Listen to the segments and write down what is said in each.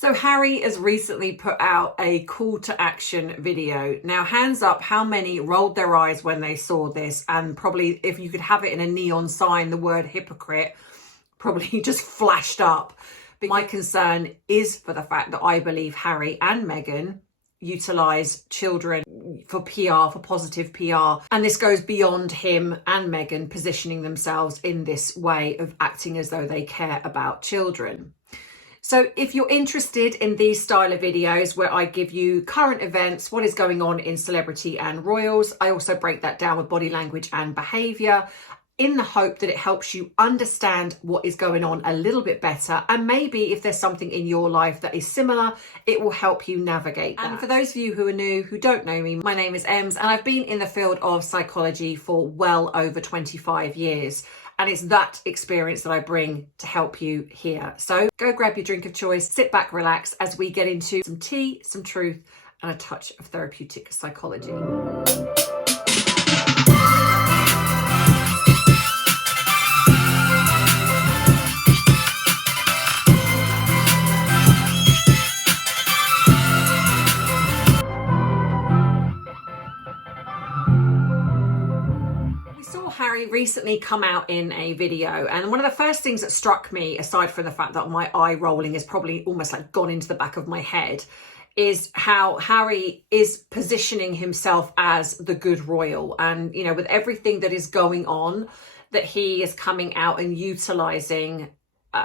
So Harry has recently put out a call to action video. Now, hands up, how many rolled their eyes when they saw this? And probably if you could have it in a neon sign, the word hypocrite probably just flashed up. But my concern is for the fact that I believe Harry and Meghan utilise children for PR, for positive PR. And this goes beyond him and Meghan positioning themselves in this way of acting as though they care about children. So if you're interested in these style of videos where I give you current events, what is going on in celebrity and royals, I also break that down with body language and behaviour in the hope that it helps you understand what is going on a little bit better. And maybe if there's something in your life that is similar, it will help you navigate that. And for those of you who are new, who don't know me, my name is Ems and I've been in the field of psychology for well over 25 years. And it's that experience that I bring to help you here. So go grab your drink of choice, sit back, relax as we get into some tea, some truth, and a touch of therapeutic psychology. Harry recently come out in a video, and one of the first things that struck me, aside from the fact that my eye rolling is probably almost like gone into the back of my head, is how Harry is positioning himself as the good royal. And, you know, with everything that is going on, that he is coming out and utilising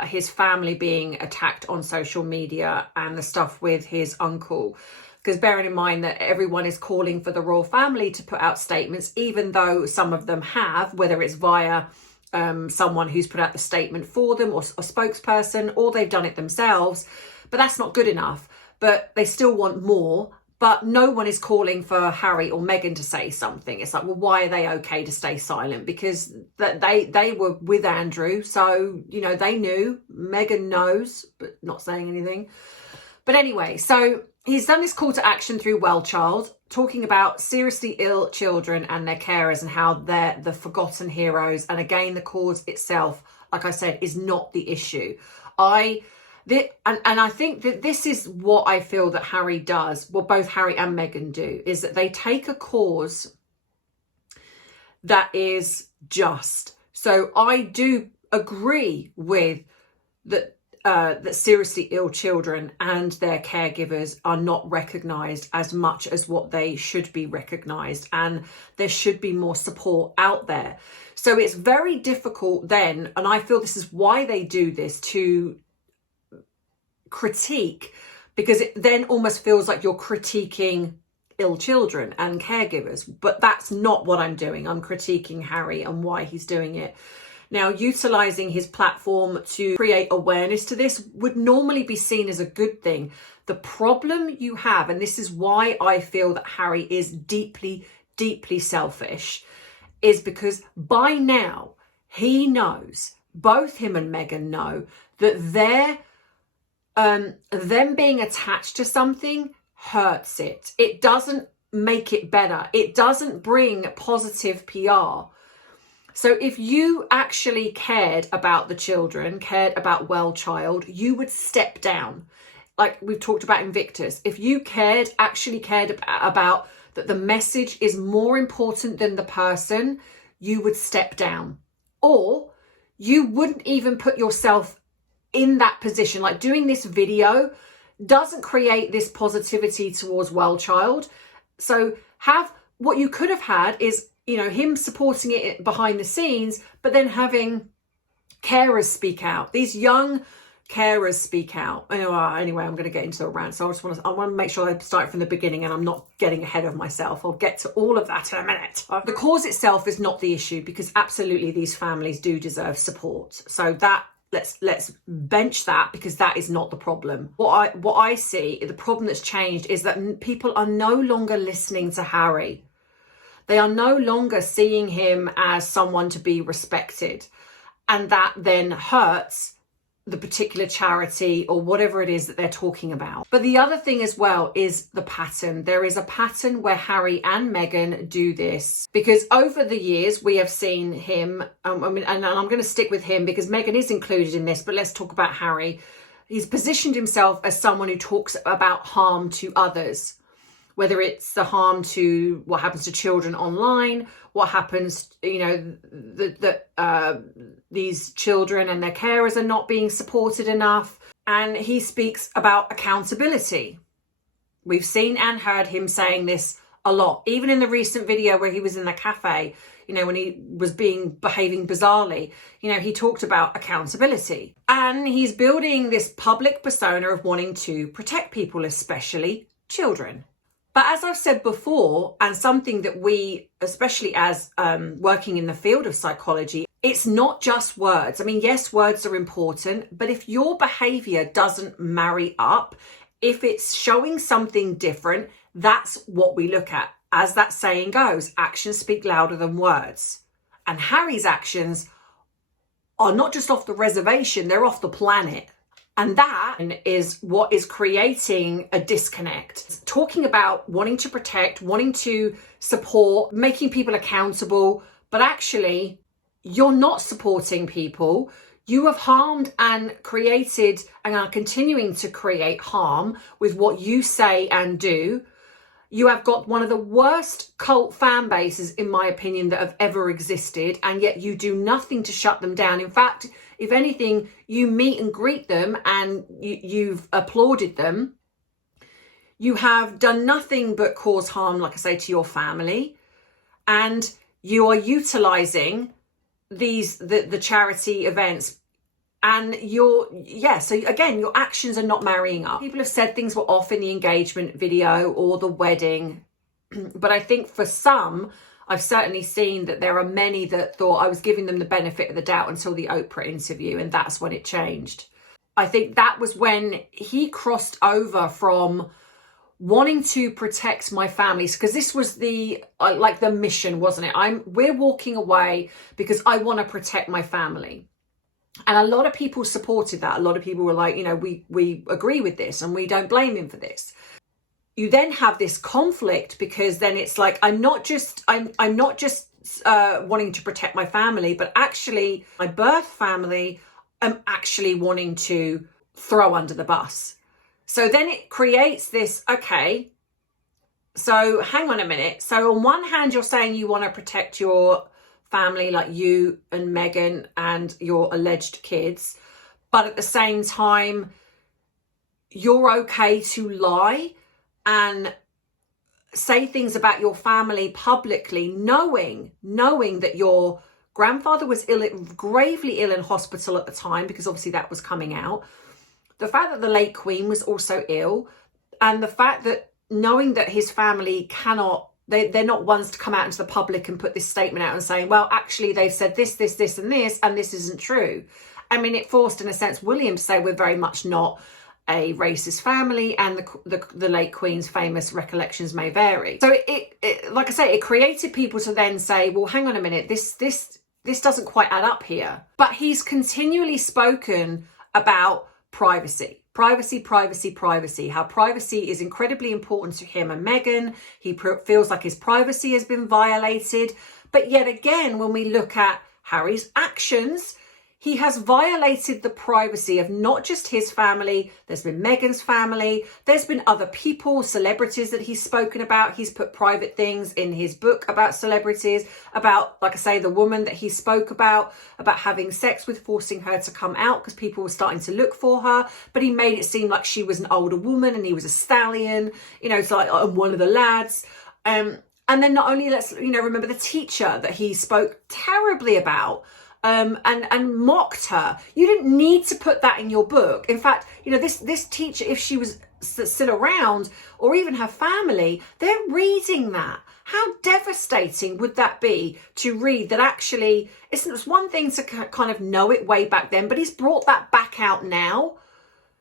his family being attacked on social media and the stuff with his uncle. Because bearing in mind that everyone is calling for the royal family to put out statements, even though some of them have, whether it's via someone who's put out the statement for them or a spokesperson, or they've done it themselves. But that's not good enough. But they still want more. But no one is calling for Harry or Meghan to say something. It's like, well, why are they okay to stay silent? Because they were with Andrew. So, you know, they knew. Meghan knows, but not saying anything. But anyway, so he's done this call to action through Wellchild, talking about seriously ill children and their carers and how they're the forgotten heroes. And again, the cause itself, like I said, is not the issue. I think that this is what I feel that Harry does, well, both Harry and Meghan do, is that they take a cause that is just. So I do agree with that. That seriously ill children and their caregivers are not recognised as much as what they should be recognised, and there should be more support out there. So it's very difficult then, and I feel this is why they do this, to critique, because it then almost feels like you're critiquing ill children and caregivers, but that's not what I'm doing. I'm critiquing Harry and why he's doing it. Now, utilising his platform to create awareness to this would normally be seen as a good thing. The problem you have, and this is why I feel that Harry is deeply, deeply selfish, is because by now he knows, both him and Meghan know, that them being attached to something hurts it. It doesn't make it better. It doesn't bring positive PR. So if you actually cared about the children, cared about Wellchild, you would step down. Like we've talked about Invictus. If you actually cared about that the message is more important than the person, you would step down. Or you wouldn't even put yourself in that position. Like doing this video doesn't create this positivity towards Wellchild. So what you could have had is, you know, him supporting it behind the scenes, but then having carers speak out. These young carers speak out. Anyway, I'm going to get into a rant. So I want to make sure I start from the beginning and I'm not getting ahead of myself. I'll get to all of that in a minute. The cause itself is not the issue, because absolutely these families do deserve support. So that let's bench that, because that is not the problem. What I see, the problem that's changed is that people are no longer listening to Harry. They are no longer seeing him as someone to be respected. And that then hurts the particular charity or whatever it is that they're talking about. But the other thing as well is the pattern. There is a pattern where Harry and Meghan do this, because over the years we have seen him, and I'm going to stick with him because Meghan is included in this, but let's talk about Harry. He's positioned himself as someone who talks about harm to others, whether it's the harm to what happens to children online, what happens, you know, that these children and their carers are not being supported enough. And he speaks about accountability. We've seen and heard him saying this a lot, even in the recent video where he was in the cafe, you know, when he was behaving bizarrely, you know, he talked about accountability. And he's building this public persona of wanting to protect people, especially children. But as I've said before, and something that we, especially as working in the field of psychology, it's not just words. I mean, yes, words are important, but if your behavior doesn't marry up, if it's showing something different, that's what we look at. As that saying goes, actions speak louder than words. And Harry's actions are not just off the reservation, they're off the planet. And that is what is creating a disconnect. Talking about wanting to protect, wanting to support, making people accountable, but actually you're not supporting people. You have harmed and created and are continuing to create harm with what you say and do. You have got one of the worst cult fan bases, in my opinion, that have ever existed, and yet you do nothing to shut them down. In fact, if anything, you meet and greet them and you've applauded them. You have done nothing but cause harm, like I say, to your family, and you are utilising the charity events. And so again, your actions are not marrying up. People have said things were off in the engagement video or the wedding. But I think for some, I've certainly seen that there are many that thought I was giving them the benefit of the doubt until the Oprah interview. And that's when it changed. I think that was when he crossed over from wanting to protect my families, because this was the mission, wasn't it? We're walking away because I want to protect my family. And a lot of people supported that. A lot of people were like, you know, we agree with this and we don't blame him for this. You then have this conflict because then it's like, I'm not just wanting to protect my family, but actually my birth family, I'm actually wanting to throw under the bus. So then it creates this, okay, so hang on a minute. So on one hand, you're saying you want to protect your family, like you and Meghan and your alleged kids, but at the same time you're okay to lie and say things about your family publicly, knowing that your grandfather was gravely ill in hospital at the time, because obviously that was coming out, the fact that the late Queen was also ill, and the fact that knowing that his family cannot, they're not ones to come out into the public and put this statement out and saying, well, actually, they've said this, and this isn't true. I mean, it forced, in a sense, William to say we're very much not a racist family, and the late Queen's famous recollections may vary. So it like I say, it created people to then say, well, hang on a minute, this doesn't quite add up here. But he's continually spoken about privacy, how privacy is incredibly important to him and Meghan. He feels like his privacy has been violated. But yet again, when we look at Harry's actions, he has violated the privacy of not just his family. There's been Meghan's family. There's been other people, celebrities that he's spoken about. He's put private things in his book about celebrities, about, like I say, the woman that he spoke about having sex with, forcing her to come out because people were starting to look for her. But he made it seem like she was an older woman and he was a stallion, you know, so like one of the lads. And then not only, let's, you know, remember the teacher that he spoke terribly about, and mocked her. You didn't need to put that in your book. In fact, you know, this teacher, if she was still around, or even her family, they're reading that. How devastating would that be to read that? Actually, it's one thing to kind of know it way back then, but he's brought that back out now.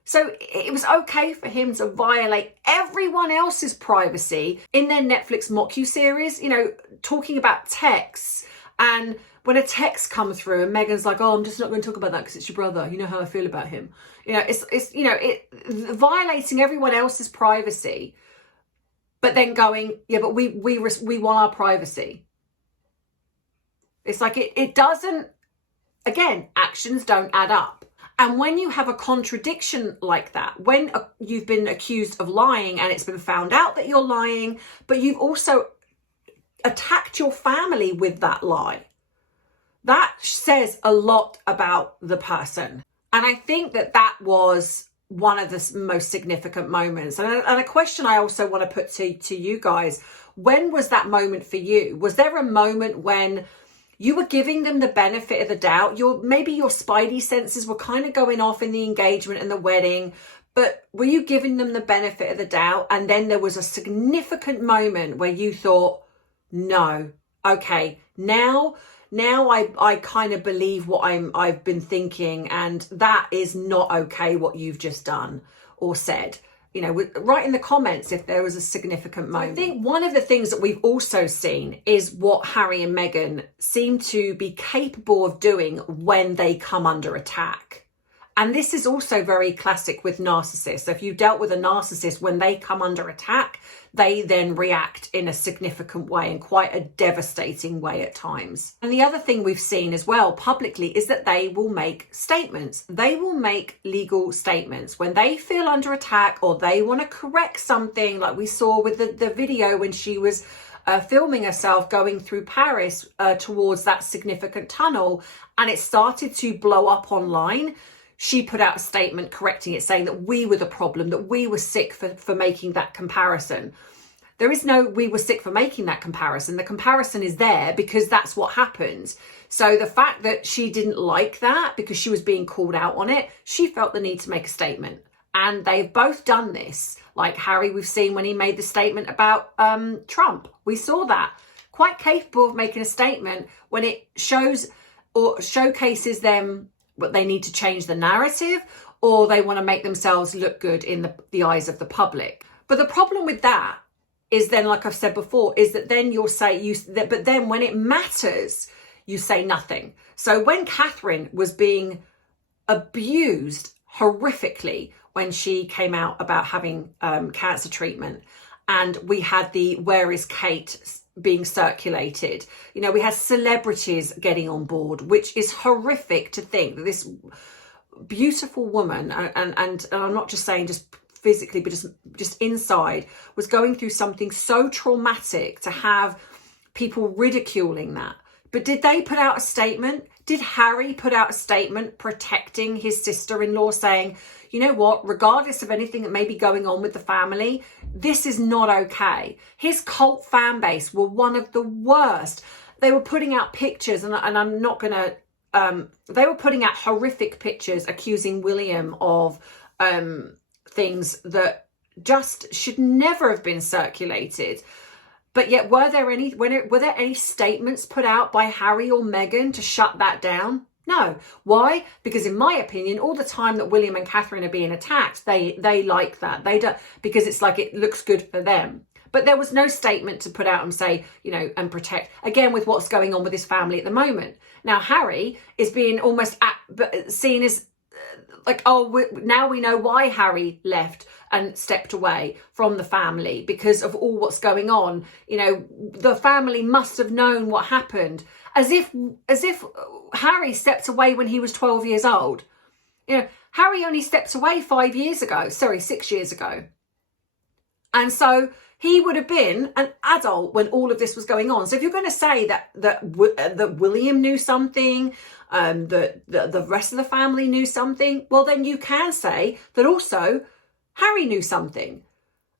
So it was okay for him to violate everyone else's privacy in their Netflix mock-you-series, you know, talking about texts. And when a text comes through and Meghan's like, oh, I'm just not going to talk about that because it's your brother. You know how I feel about him. You know, it's you know, violating everyone else's privacy, but then going, yeah, but we want our privacy. It's like it doesn't, again, actions don't add up. And when you have a contradiction like that, when you've been accused of lying and it's been found out that you're lying, but you've also attacked your family with that lie, that says a lot about the person. And I think that that was one of the most significant moments. And a question I also want to put to you guys, when was that moment for you? Was there a moment when you were giving them the benefit of the doubt? Maybe your spidey senses were kind of going off in the engagement and the wedding, but were you giving them the benefit of the doubt? And then there was a significant moment where you thought, no, okay, now I kind of believe what I've been thinking, and that is not okay what you've just done or said. You know, write in the comments if there was a significant moment. I think one of the things that we've also seen is what Harry and Meghan seem to be capable of doing when they come under attack. And this is also very classic with narcissists. So if you dealt with a narcissist, when they come under attack, they then react in a significant way, and quite a devastating way at times. And the other thing we've seen as well publicly is that they will make statements. They will make legal statements when they feel under attack, or they want to correct something, like we saw with the video when she was filming herself going through Paris towards that significant tunnel, and it started to blow up online. She put out a statement correcting it, saying that we were the problem, that we were sick for making that comparison. There is no we were sick for making that comparison. The comparison is there because that's what happened. So the fact that she didn't like that because she was being called out on it, she felt the need to make a statement. And they've both done this. Like Harry, we've seen when he made the statement about Trump. We saw that. Quite capable of making a statement when it shows or showcases them, but they need to change the narrative, or they want to make themselves look good in the eyes of the public. But the problem with that is then, like I've said before, is that then you'll say, but then when it matters, you say nothing. So when Catherine was being abused horrifically when she came out about having cancer treatment, and we had the "Where is Kate?" being circulated, you know, we had celebrities getting on board, which is horrific to think that this beautiful woman, and I'm not just saying just physically, but just inside, was going through something so traumatic to have people ridiculing that. But did they put out a statement? Did Harry put out a statement protecting his sister-in-law, saying, you know what, regardless of anything that may be going on with the family, this is not okay? His cult fan base were one of the worst. They were putting out pictures, and I'm not going to, they were putting out horrific pictures accusing William of things that just should never have been circulated. But yet, were there any statements put out by Harry or Meghan to shut that down? No. Why? Because in my opinion, all the time that William and Catherine are being attacked, they like that. They don't, because it's like it looks good for them. But there was no statement to put out and say, you know, and protect, again, with what's going on with his family at the moment. Now, Harry is being almost seen as like, oh, now we know why Harry left and stepped away from the family, because of all what's going on. You know, the family must have known what happened, as if Harry stepped away when he was 12 years old. You know, Harry only stepped away 6 years ago. And so he would have been an adult when all of this was going on. So if you're going to say that William knew something, that the rest of the family knew something, well, then you can say that also Harry knew something.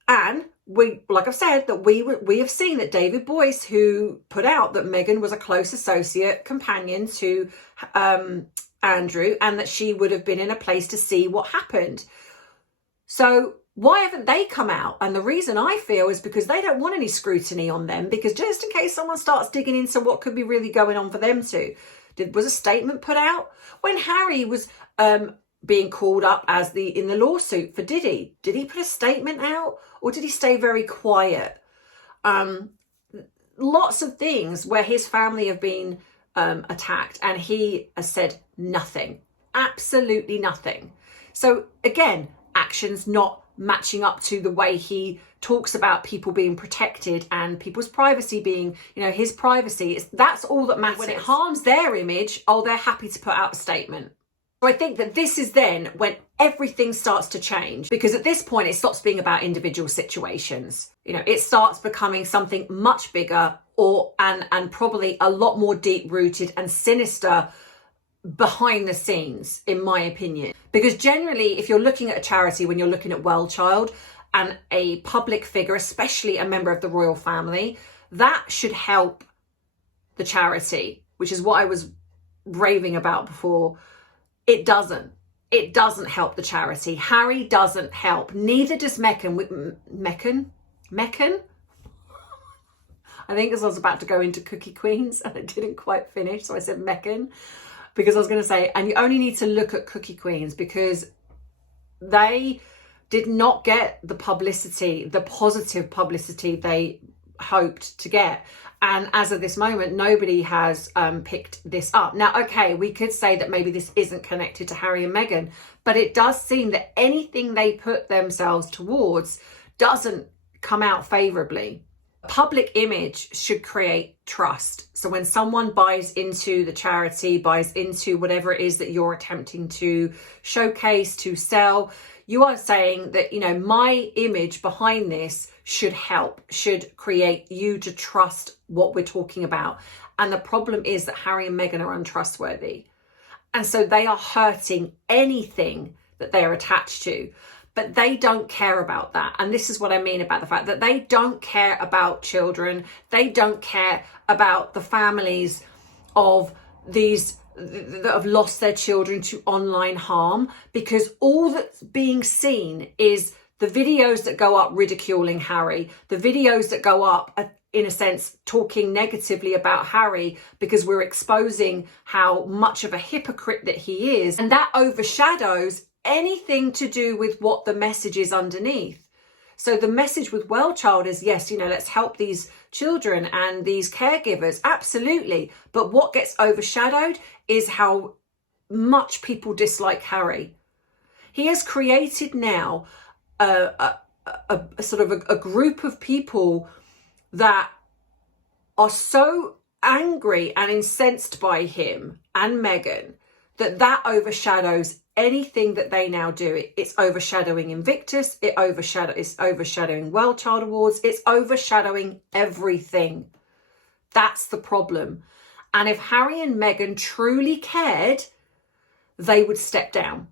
And we, like I've said, that we have seen that David Boyce, who put out that Meghan was a close associate companion to Andrew, and that she would have been in a place to see what happened. So why haven't they come out? And the reason I feel is because they don't want any scrutiny on them, because just in case someone starts digging into what could be really going on for them too. Was a statement put out when Harry was being called up as in the lawsuit for Diddy? Did he put a statement out, or did he stay very quiet? Lots of things where his family have been attacked, and he has said nothing, absolutely nothing. So again, actions not matching up to the way he talks about people being protected and people's privacy being, you know, his privacy. That's all that matters. When it harms their image, oh, they're happy to put out a statement. So I think that this is then when everything starts to change, because at this point it stops being about individual situations. You know, it starts becoming something much bigger and probably a lot more deep rooted and sinister behind the scenes, in my opinion. Because generally, if you're looking at a charity, when you're looking at Wellchild and a public figure, especially a member of the royal family, that should help the charity, which is what I was raving about before. It doesn't. It doesn't help the charity. Harry doesn't help. Neither does Meghan. Meghan? I think as I was about to go into Cookie Queens and I didn't quite finish, so I said Meghan, because I was going to say, and you only need to look at Cookie Queens because they did not get the publicity, the positive publicity they hoped to get. And as of this moment, nobody has picked this up. Now, okay, we could say that maybe this isn't connected to Harry and Meghan, but it does seem that anything they put themselves towards doesn't come out favourably. Public image should create trust. So when someone buys into the charity, buys into whatever it is that you're attempting to showcase, to sell, you are saying that, you know, my image behind this should help, should create you to trust what we're talking about. And the problem is that Harry and Meghan are untrustworthy. And so they are hurting anything that they are attached to. But they don't care about that. And this is what I mean about the fact that they don't care about children. They don't care about the families of these that have lost their children to online harm, because all that's being seen is the videos that go up ridiculing Harry, the videos that go up, in a sense, talking negatively about Harry, because we're exposing how much of a hypocrite that he is. And that overshadows anything to do with what the message is underneath. So the message with Wellchild is, yes, you know, let's help these children and these caregivers, absolutely. But what gets overshadowed is how much people dislike Harry. He has created now a sort of a group of people that are so angry and incensed by him and Meghan that overshadows anything that they now do. It's overshadowing Invictus, it's overshadowing Wellchild Awards, it's overshadowing everything. That's the problem. And if Harry and Meghan truly cared, they would step down.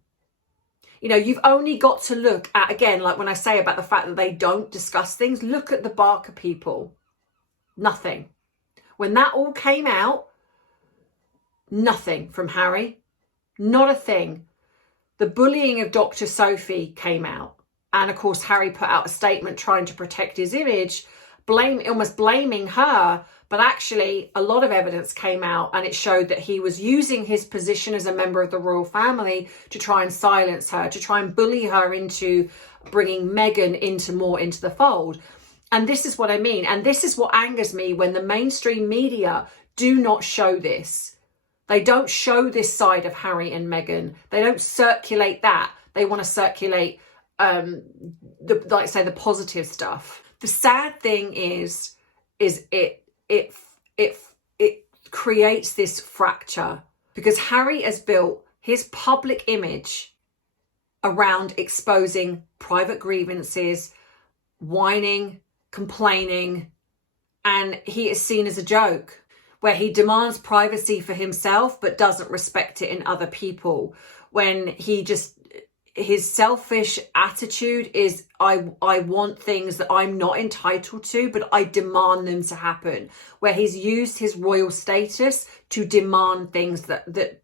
You know, you've only got to look at, again, like when I say about the fact that they don't discuss things, look at the Barker people. Nothing. When that all came out, nothing from Harry. Not a thing. The bullying of Dr. Sophie came out. And of course, Harry put out a statement trying to protect his image, almost blaming her. But actually, a lot of evidence came out and it showed that he was using his position as a member of the royal family to try and silence her, to try and bully her into bringing Meghan into the fold. And this is what I mean. And this is what angers me when the mainstream media do not show this. They don't show this side of Harry and Meghan. They don't circulate that. They want to circulate, the positive stuff. The sad thing is it creates this fracture, because Harry has built his public image around exposing private grievances, whining, complaining, and he is seen as a joke, where he demands privacy for himself but doesn't respect it in other people. When his selfish attitude is, I want things that I'm not entitled to, but I demand them to happen. Where he's used his royal status to demand things that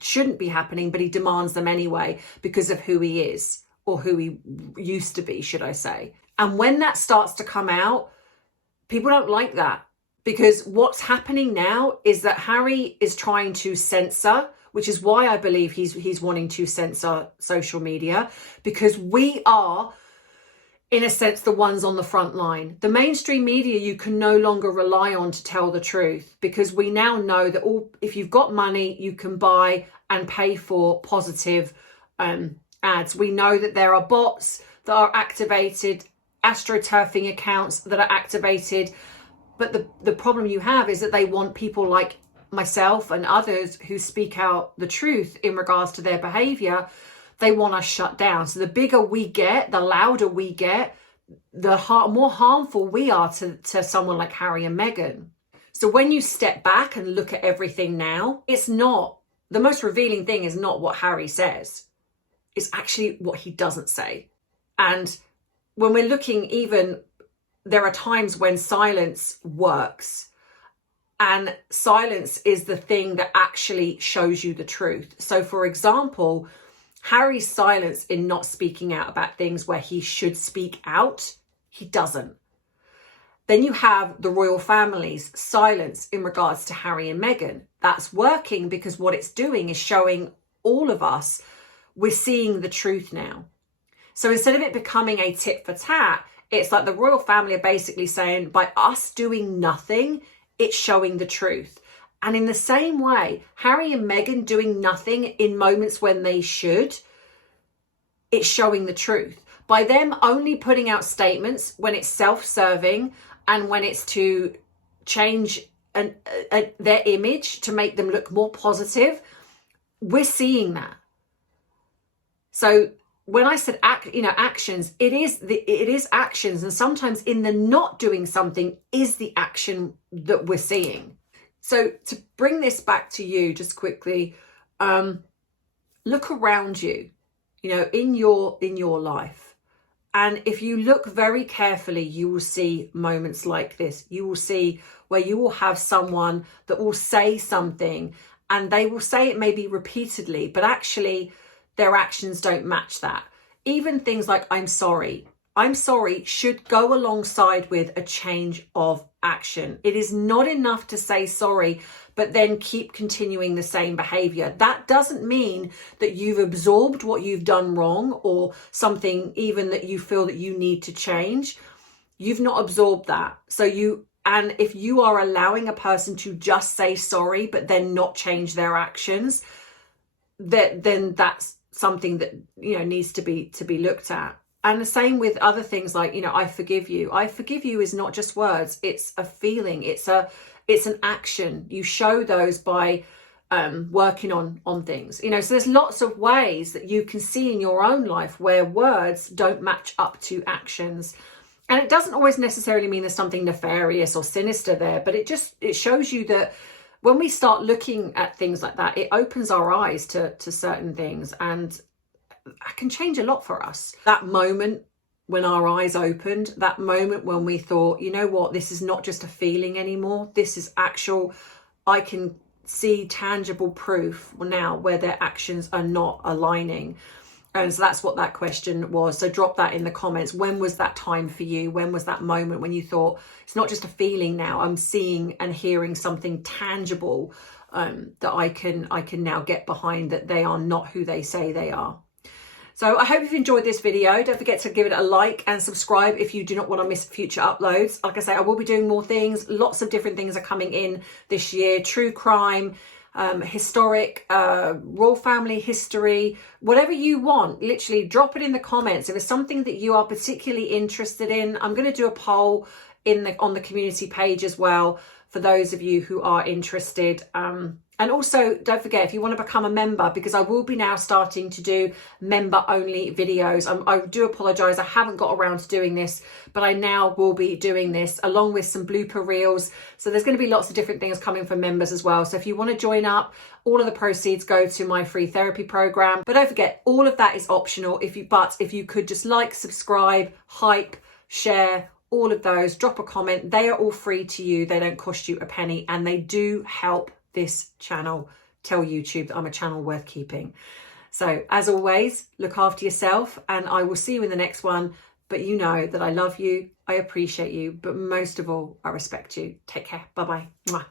shouldn't be happening, but he demands them anyway because of who he is, or who he used to be, should I say. And when that starts to come out, people don't like that. Because what's happening now is that Harry is trying to censor, which is why I believe he's wanting to censor social media, because we are, in a sense, the ones on the front line. The mainstream media you can no longer rely on to tell the truth, because we now know that if you've got money, you can buy and pay for positive ads. We know that there are bots that are activated, astroturfing accounts that are activated. But the problem you have is that they want people like myself and others who speak out the truth in regards to their behavior, they want us shut down. So the bigger we get, the louder we get, the more harmful we are to someone like Harry and Meghan. So when you step back and look at everything now, it's not, the most revealing thing is not what Harry says. It's actually what he doesn't say. And when we're looking, even there are times when silence works, and silence is the thing that actually shows you the truth. So for example, Harry's silence in not speaking out about things where he should speak out, he doesn't. Then you have the royal family's silence in regards to Harry and Meghan. That's working because what it's doing is showing all of us we're seeing the truth now. So instead of it becoming a tit for tat, it's like the royal family are basically saying, by us doing nothing, it's showing the truth. And in the same way, Harry and Meghan doing nothing in moments when they should, it's showing the truth. By them only putting out statements when it's self-serving and when it's to change their image to make them look more positive, we're seeing that. So when I said actions, it is actions, and sometimes in the not doing something is the action that we're seeing. So to bring this back to you just quickly, look around you, in your life. And if you look very carefully, you will see moments like this. You will see where you will have someone that will say something and they will say it maybe repeatedly, but actually their actions don't match that. Even things like I'm sorry should go alongside with a change of action. It is not enough to say sorry, but then keep continuing the same behavior. That doesn't mean that you've absorbed what you've done wrong or something even that you feel that you need to change. You've not absorbed that. And if you are allowing a person to just say sorry, but then not change their actions, then that's something that needs to be looked at. And the same with other things like I forgive you. I forgive you is not just words, it's a feeling, it's an action. You show those by working on things, so there's lots of ways that you can see in your own life where words don't match up to actions. And it doesn't always necessarily mean there's something nefarious or sinister there, but it shows you that when we start looking at things like that, it opens our eyes to certain things, and that can change a lot for us. That moment when our eyes opened, that moment when we thought, you know what, this is not just a feeling anymore. This is actual, I can see tangible proof now where their actions are not aligning. And so that's what that question was. So drop that in the comments. When was that time for you? When was that moment when you thought, it's not just a feeling now, I'm seeing and hearing something tangible that I can now get behind, that they are not who they say they are. So I hope you've enjoyed this video. Don't forget to give it a like and subscribe if you do not want to miss future uploads. Like I say, I will be doing more things. Lots of different things are coming in this year. True crime, historic, royal family history, whatever you want, literally drop it in the comments. If it's something that you are particularly interested in, I'm going to do a poll on the community page as well for those of you who are interested. And also don't forget, if you want to become a member, because I will be now starting to do member only videos. I do apologize, I haven't got around to doing this, but I now will be doing this along with some blooper reels. So there's going to be lots of different things coming for members as well. So if you want to join up, all of the proceeds go to my free therapy program. But don't forget, all of that is optional. If you could just like, subscribe, hype, share, all of those, drop a comment. They are all free to you. They don't cost you a penny, and they do help this channel tell YouTube that I'm a channel worth keeping. So as always, look after yourself, and I will see you in the next one. But you know that I love you, I appreciate you, but most of all, I respect you. Take care. Bye-bye. Mwah.